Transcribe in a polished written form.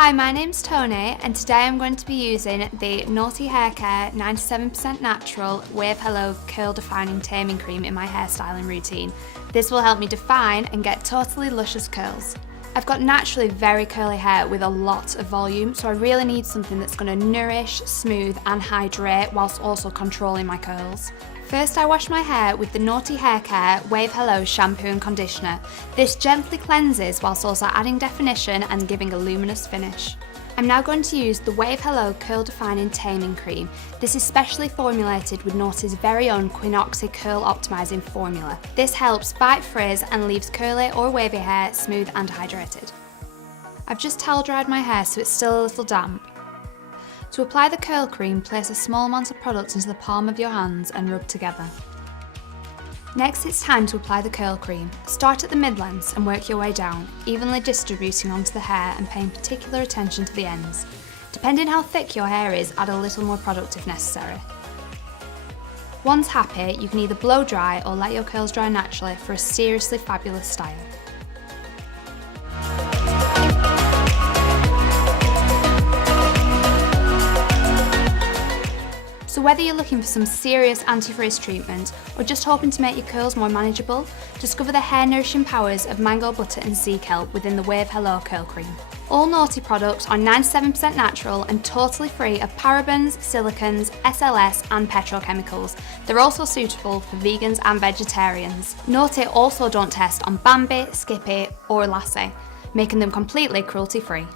Hi, my name's Tony and today I'm going to be using the Noughty Hair Care 97% Natural Wave Hello Curl Defining Taming Cream in my hairstyling routine. This will help me define and get totally luscious curls. I've got naturally very curly hair with a lot of volume, so I really need something that's going to nourish, smooth and hydrate whilst also controlling my curls. First I wash my hair with the Noughty Hair Care Wave Hello shampoo and conditioner. This gently cleanses whilst also adding definition and giving a luminous finish. I'm now going to use the Wave Hello Curl Defining Taming Cream. This is specially formulated with Noughty's very own Quinoxy Curl Optimizing formula. This helps fight frizz and leaves curly or wavy hair smooth and hydrated. I've just towel dried my hair so it's still a little damp. To apply the curl cream, place a small amount of product into the palm of your hands and rub together. Next it's time to apply the curl cream. Start at the mid-lengths and work your way down, evenly distributing onto the hair and paying particular attention to the ends. Depending how thick your hair is, add a little more product if necessary. Once happy, you can either blow dry or let your curls dry naturally for a seriously fabulous style. So whether you're looking for some serious anti-frizz treatment or just hoping to make your curls more manageable, discover the hair nourishing powers of mango butter and sea kelp within the Wave Hello Curl Cream. All Noughty products are 97% natural and totally free of parabens, silicons, SLS and petrochemicals. They're also suitable for vegans and vegetarians. Noughty also don't test on Bambi, Skippy or Lassie, making them completely cruelty free.